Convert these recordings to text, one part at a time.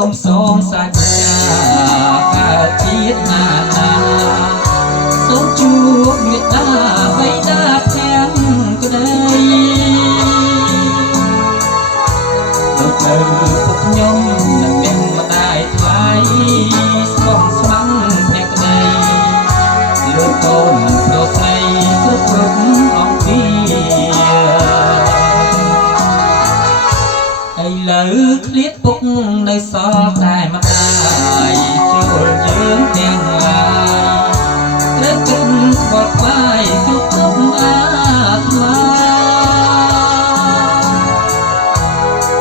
សូមសងសាច់ការជាតិណានាសូមជួបមេត្តាបិតាទាំងក្តីដូចទៅពុកខ្ញុំនឹងមានម្ដាយថ្លៃស្មោះស្ម័គ្រអ្នកក្តីលើកូនប្រុសស្រីគ្រប់អង្គពីឥឡូវឃ្លាតពុកនៅសល់តែម្ដាយចូលយើងទាំងឡាយត្រូវគិតខ្វល់ខ្វាយគ្រប់អាត្មា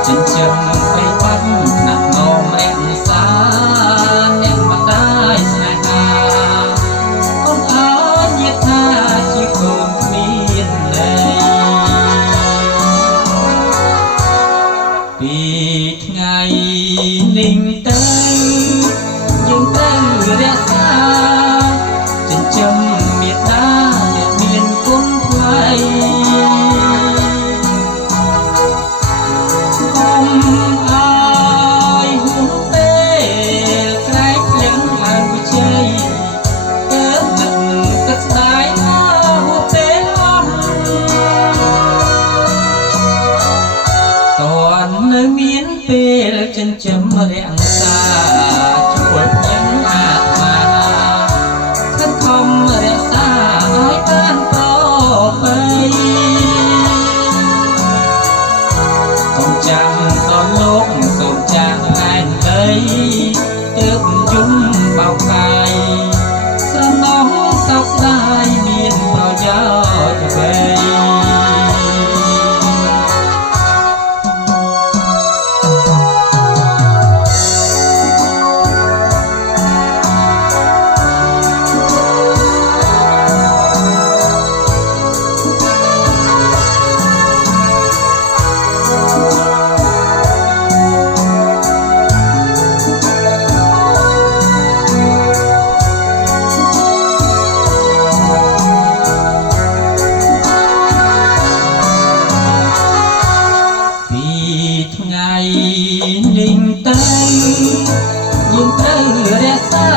ចិញ្ចឹមបីបាត់ថ្នាក់ងំរក្សាអ្នកម្ដាយស្នេហាកុំឲ្យញាតថាជាកូនគ្មានន័យពីថ្ងៃនេះទៅយើងត្រូវរក្សាចិញ្ចឹមមេត្តាអ្នកមានគុណថ្លៃកុំឲ្យហួសពេលក្រែកភ្លៀងអើជ័យកើតនឹកគិតស្ដាយហួសពេលអស់តន់នៅមានពេលចិញ្ចឹមរក្សាជួយភ្ញៀងអាត្មាខិតខំរក្សាឲ្យបានប្រពៃកុំចាំដល់លោកសូមចាស់ឯងដីទើបយំបោកកាយស្រណោះសោកស្ដាយមានប្រយោជន៍អ្វីថ្ងៃនេះទៅយើងត្រូវរក្សា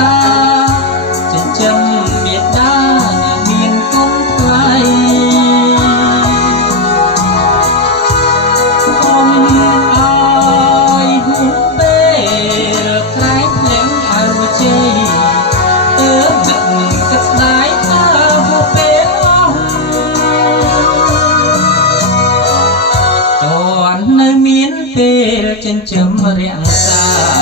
ចិញ្ចឹមមេត្តាអ្នកមានគុណថ្លៃកុំឲ្យហួសពេលក្រែកភ្លៀងអើជ័យទើបនឹកគិតស្ដាយថាហួសពេលអស់តន់នៅមានពេលចិញ្ចឹមរក្សា